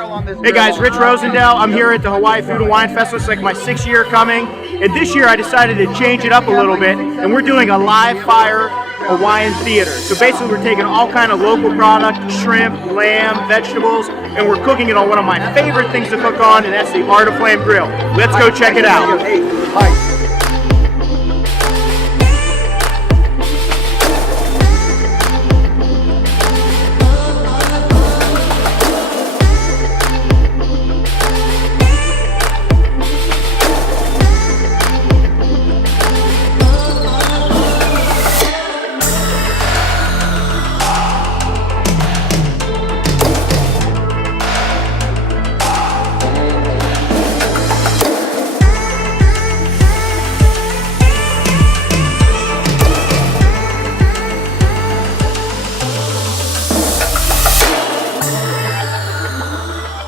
Hey guys, Rich Rosendale. I'm here at the Hawaii Food and Wine Festival. It's like my 6th year coming, and this year I decided to change it up a little bit, and we're doing a live fire Hawaiian theater. So basically we're taking all kind of local product, shrimp, lamb, vegetables, and we're cooking it on one of my favorite things to cook on, and that's the ARTEFLAME grill. Let's go check it out.